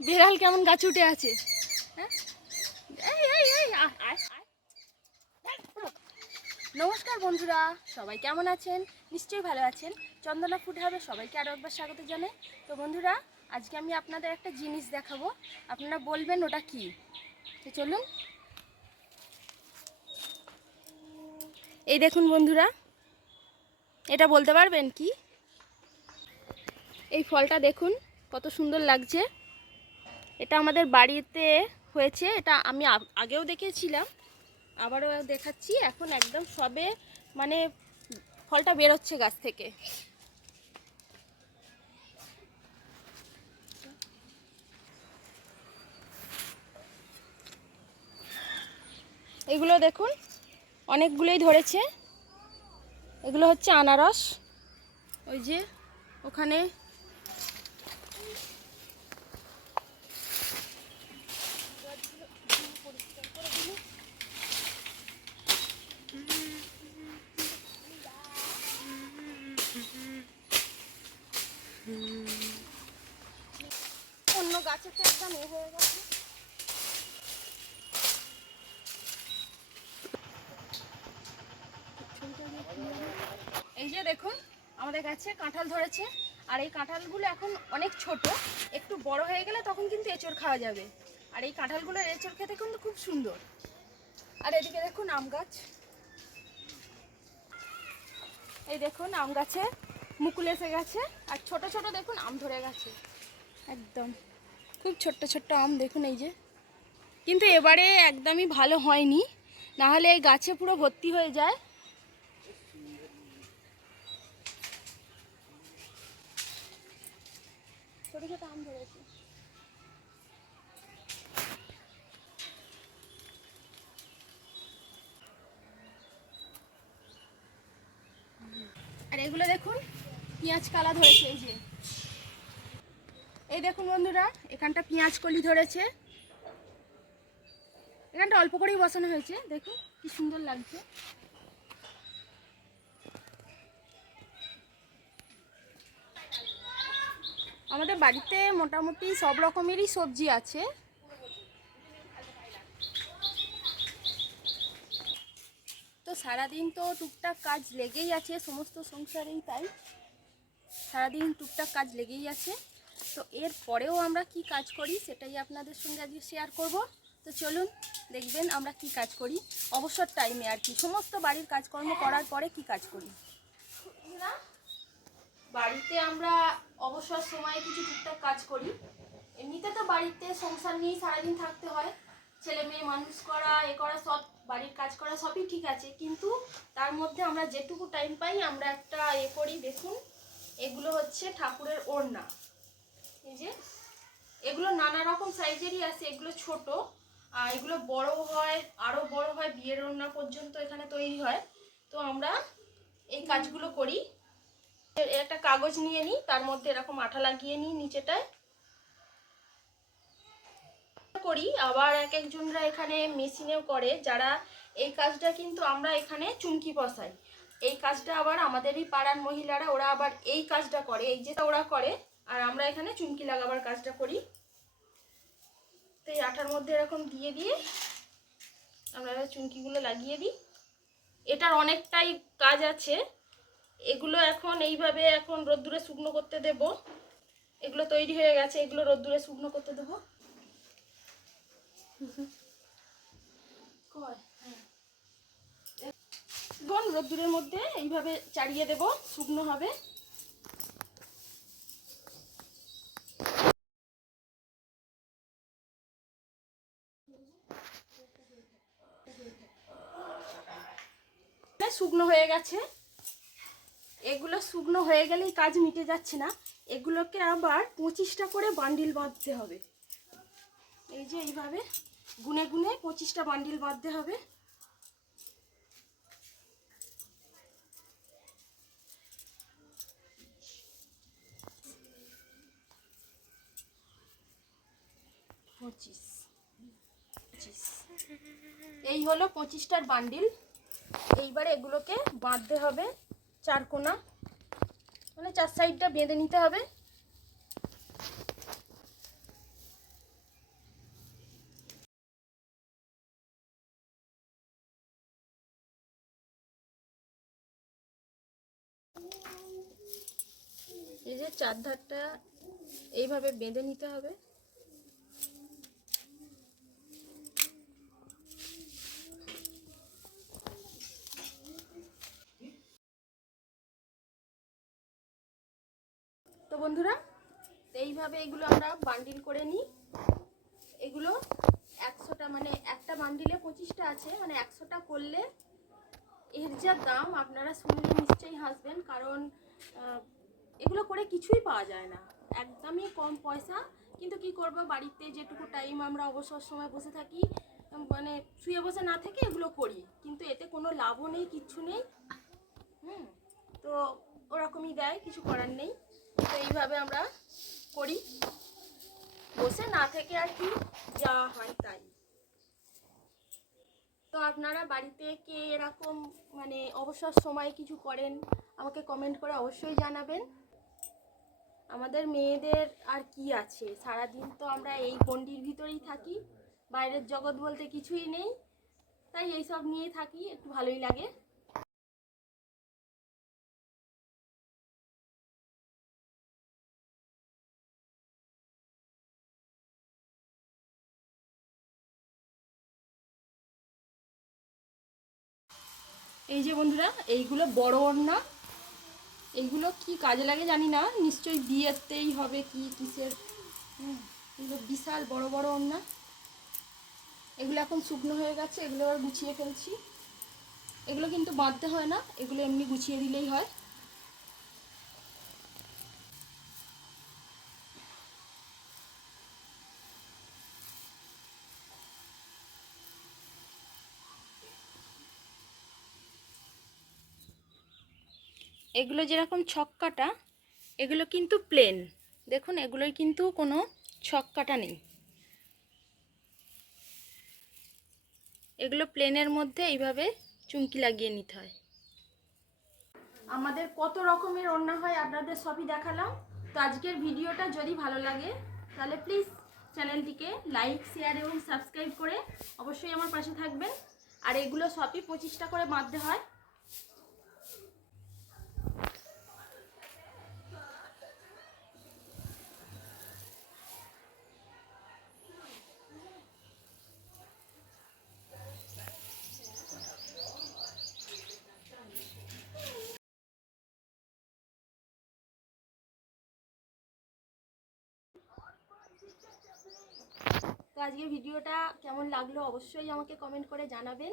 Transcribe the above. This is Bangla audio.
বিড়াল কেমন গাছে উঠে আছে। হ্যাঁ, নমস্কার বন্ধুরা, সবাই কেমন আছেন? নিশ্চয়ই ভালো আছেন। চন্দনা ফুড হাবে সবাইকে আরও একবার স্বাগত জানাই। তো বন্ধুরা, আজকে আমি আপনাদের একটা জিনিস দেখাবো, আপনারা বলবেন ওটা কি। তো চলুন। এই দেখুন বন্ধুরা, এটা বলতে পারবেন কি? এই ফলটা দেখুন কত সুন্দর লাগছে। এটা আমাদের বাড়িতে হয়েছে, এটা আমি আগেও দেখেছিলাম, আবারও দেখাচ্ছি। এখন একদম সবে মানে ফলটা বেরোচ্ছে গাছ থেকে। এগুলো দেখুন অনেকগুলোই ধরেছে। এগুলো হচ্ছে আনারস। ওই যে ওখানে অন্য গাছের তো একদম হয়ে গেছে। এই যে দেখুন আমাদের গাছে কাঁঠাল ধরেছে, আর এই কাঁঠালগুলো এখন অনেক ছোট, একটু বড় হয়ে গেলে তখন কিন্তু এঁচড় খাওয়া যাবে। আর এই কাঁঠালগুলোর এঁচড় খেতে কিন্তু খুব সুন্দর। আর এদিকে দেখুন আম গাছ, এই দেখুন আম গাছে মুকুল এসে গেছে, আর ছোট ছোট দেখুন আম ধরে গেছে একদম খুব ছোট্ট ছোট্ট আম দেখুন। এই যে কিন্তু এবারে একদমই ভালো হয়নি, না হলে এই গাছে পুরো ভর্তি হয়ে যায়। ছোট ছোট আম ধরেছে। আর এগুলো দেখুন পেঁয়াজ কালা ধরেছে। এই যে এই দেখুন বন্ধুরা, এখানটা পেঁয়াজ কলি ধরেছে। এখানটা অল্প করেই বসানো হয়েছে, দেখুন কি সুন্দর লাগছে। আমাদের বাড়িতে মোটামুটি সব রকমেরই সবজি আছে। তো সারাদিন তো টুকটাক কাজ লেগেই আছে, সমস্ত সংসারেই তাই সারাদিন টুকটাক কাজ লেগেই আছে। তো এর পরেও আমরা কি কাজ করি সেটাই আপনাদের সঙ্গে আজকে শেয়ার করব। তো চলুন দেখবেন আমরা কি কাজ করি অবসর টাইমে, আর কি সমস্ত বাড়ির কাজকর্ম করার পরে কি কাজ করি। বাড়িতে আমরা অবসর সময়ে কিছু টুকটাক কাজ করি। এমনিতে তো বাড়িতে সংসার নিয়েই সারাদিন থাকতে হয়, ছেলে মেয়ে মানুষ করা, এ করা, সব বাড়ির কাজ করা সবই ঠিক আছে, কিন্তু তার মধ্যে আমরা যেটুকু টাইম পাই আমরা একটা করি। দেখুন এগুলো হচ্ছে ঠাকুরের ওড়না। এই যে এগুলো নানা রকম সাইজেরই আছে, এগুলো ছোট আর এগুলো বড় হয়, আরও বড় হয়, বিয়ের ওড়না পর্যন্ত এখানে তৈরি হয়। তো আমরা এই কাজগুলো করি। একটা কাগজ নিয়ে নিই, তার মধ্যে এরকম আঠা লাগিয়ে নিই নিচেটায় করি। আবার এক একজনরা এখানে মেশিনেও করে, যারা এই কাজটা কিন্তু আমরা এখানে চুমকি বসাই। এই কাজটা আবার আমাদেরই পাড়ার মহিলারা, ওরা আবার এই কাজটা করে, এই যেটা ওরা করে, আর আমরা এখানে চুমকি লাগাবার কাজটা করি। তো এই আঠার মধ্যে এরকম দিয়ে দিয়ে আমরা চুমকিগুলো লাগিয়ে দিই। এটার অনেকটাই কাজ আছে। এগুলো এখন এইভাবে এখন রোদ্দুরে শুকনো করতে দেব। এগুলো তৈরি হয়ে গেছে, এগুলো রোদ্দুরে শুকনো করতে দেবো। রোদ্দুরের মধ্যে এইভাবে চাড়িয়ে দেব, শুকনো হবে। শুকনো হয়ে গেছে। এগুলো শুকনো হয়ে গেলেই কাজ মিটে যাচ্ছে না, এগুলোকে আবার 25টা করে বান্ডিল বাঁধতে হবে। এই যে এইভাবে গুনে গুনে 25টা বান্ডিল বাঁধতে হবে। এই হলো 25টার বান্ডিল। এইবারে এগুলোকে বাঁধতে হবে চার কোনা, মানে চার সাইডটা বেঁধে নিতে হবে। এই যে চারধারটা এইভাবে বেঁধে নিতে হবে। তো বন্ধুরা, এইভাবে এগুলো আমরা বান্ডিল করে নিই। এগুলো 100টা, মানে একটা বান্ডিলে 25টা আছে, মানে 100টা করলে এর যা দাম আপনারা শুনলে নিশ্চয়ই হাসবেন, কারণ এগুলো করে কিছুই পাওয়া যায় না, একদমই কম পয়সা। কিন্তু কি করব, বাড়িতে যেটুকু টাইম আমরা অবসর সময় বসে থাকি, মানে শুয়ে বসে না থেকে এগুলো করি, কিন্তু এতে কোনো লাভও নেই, কিচ্ছু নেই। তো ওরকমই দেয়, কিছু করার নেই। তো এইভাবে আমরা করি, বসে না থেকে আর কি, যা হয় তাই। তো আপনারা বাড়িতে কে এরকম মানে অবসর সময় কিছু করেন, আমাকে কমেন্ট করে অবশ্যই জানাবেন। আমাদের মেয়েদের আর কি আছে, সারাদিন তো আমরা এই গণ্ডির ভিতরেই থাকি, বাইরের জগৎ বলতে কিছুই নেই, তাই এইসব নিয়েই থাকি, একটু ভালোই লাগে। এই যে বন্ধুরা, এইগুলো বড় ওড়না, এইগুলো কি কাজে লাগে জানি না, নিশ্চয়ই বিয়েতেই হবে কি কিসের। এগুলো বিশাল বড় বড় ওড়না। এগুলো এখন শুকনো হয়ে গেছে, এগুলো আবার গুছিয়ে ফেলছি। এগুলো কিন্তু বাঁধতে হয় না, এগুলো এমনি গুছিয়ে দিলেই হয়। এগুলো যেরকম ছক কাটা, এগুলো কিন্তু প্লেন, দেখুন এগুলোই কিন্তু কোনো ছক কাটা নেই, এগুলো প্লেনের মধ্যে এইভাবে চুমকি লাগিয়ে নিতে হয়। আমাদের কত রকমের ওড়না হয় আপনাদের সবই দেখালাম। তো আজকের ভিডিওটা যদি ভালো লাগে তাহলে প্লিজ চ্যানেলটিকে লাইক, শেয়ার এবং সাবস্ক্রাইব করে অবশ্যই আমার পাশে থাকবেন। আর এগুলো সবই 25টা করে বাঁধতে হয়। তো আজকের ভিডিওটা কেমন লাগলো অবশ্যই আমাকে কমেন্ট করে জানাবেন।